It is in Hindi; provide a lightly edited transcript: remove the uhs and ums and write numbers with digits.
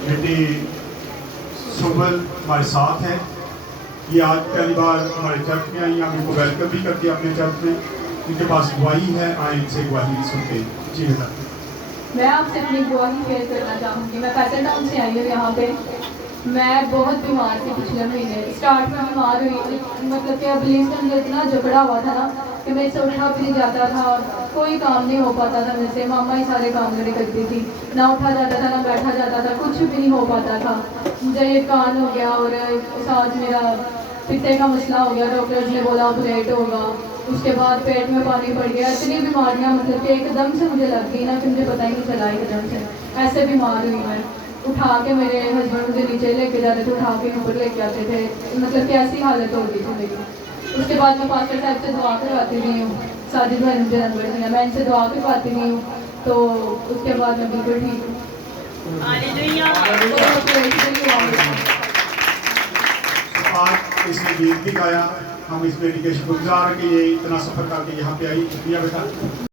बेटी सुबल हमारे साथ है। ये आज पहली बार हमारे चर्च में आई, हम इनको वेलकम भी करते हैं अपने चर्च में। इनके पास गवाही है, आए इनसे गवाही सुनते हैं। जी बेटा। मैं आपसे अपनी गवाही शेयर करना चाहूँगी। मैं पैटर्न टाउन से आई हूँ यहाँ पे। मैं बहुत बीमार थी पिछले महीने, स्टार्ट में बीमार हुई, मतलब कि अबलीस के अंदर इतना झगड़ा हुआ था ना कि मेरे से उठा भी नहीं जाता था, कोई काम नहीं हो पाता था मेरे से। मामा ही सारे काम मेरे करती थी, ना उठा जाता था ना बैठा जाता था, कुछ भी नहीं हो पाता था। मुझे ये कान हो गया और साथ मेरा पित्ते का मसला हो गया, डॉक्टर ने बोला ऑपरेट होगा। उसके बाद पेट में पानी पड़ गया, इतनी बीमारियां मतलब कि एकदम से मुझे लग गई ना कि मुझे पता ही नहीं चला एकदम से, ऐसे बीमार हुई मैं। उठा के मेरे हस्बैंड मुझे नीचे लेके जाते थे, उठा के ऊपर लेके आते थे, मतलब कि ऐसी हालत हो गई थी मेरी। उसके बाद मैं पास्टर साहब से दुआ करवाती रही हूँ, साजिद भाई मुझे नंबर दिया, मैं इनसे दुआ करवाती रही हूँ, तो उसके बाद मैं बिल्कुल ठीक हूँ। आज इसने गीत भी गाया, हम इस बेटी के शुक्रगुजार कि ये इतना सफर करके यहाँ पे आई। बेटा